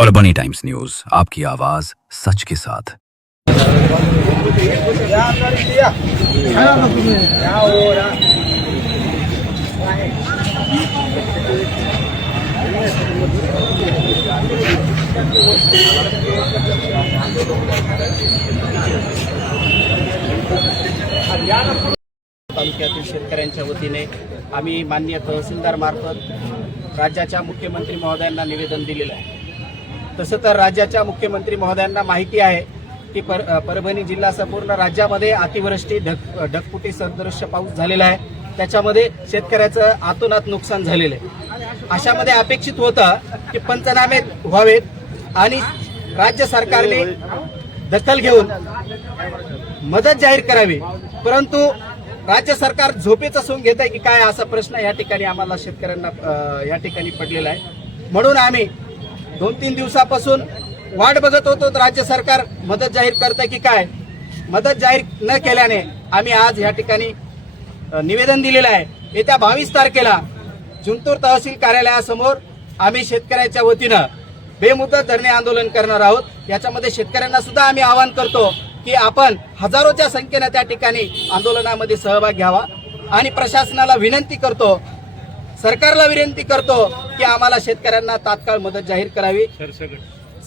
और बनी times news आपकी आवाज सच के साथ। तालुक्यातील शेतकऱ्यांच्या वतीने आम्ही माननीय तहसीलदार मार्फत राज्याच्या मुख्यमंत्री महोदयांना निवेदन दिलेलं आहे. तसं तर राज्याच्या मुख्यमंत्री महोदयांना माहिती आहे की पर परभणी जिल्हा संपूर्ण राज्यामध्ये अतिवृष्टी ढग ढगफुटी सदृश्य पाऊस झालेला आहे. त्याच्यामध्ये शेतकऱ्याचं आतोनात नुकसान झालेलं आहे. अशामध्ये अपेक्षित होतं की पंचनामे व्हावेत आणि राज्य सरकारने दखल घेऊन मदत जाहीर करावी. परंतु राज्य सरकार झोपेचं सोंग घेत आहे की काय असा प्रश्न या ठिकाणी आम्हाला शेतकऱ्यांना या ठिकाणी पडलेला आहे. म्हणून आम्ही दोन तीन दिवसापासून वाट बघत होतो राज्य सरकार मदत जाहीर करत की काय? मदत जाहीर न केल्याने आम्ही आज या ठिकाणी निवेदन दिलेलं आहे. येत्या बावीस तारखेला जिंतूर तहसील कार्यालयासमोर आम्ही शेतकऱ्याच्या वतीनं बेमुदत धरणे आंदोलन करणार आहोत. याच्यामध्ये शेतकऱ्यांना सुद्धा आम्ही आवाहन करतो की आपण हजारोच्या संख्येनं त्या ठिकाणी आंदोलनामध्ये सहभाग घ्यावा. आणि प्रशासनाला विनंती करतो सरकारला विनंती करतो की आम्हाला शेतकऱ्यांना तात्काळ मदत जाहीर करावी.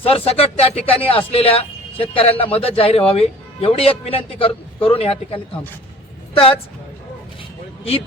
सरसकट. त्या ठिकाणी असलेल्या शेतकऱ्यांना मदत जाहीर व्हावी. एवढी एक विनंती कर- करून या ठिकाणी थांबतो. त्याच ई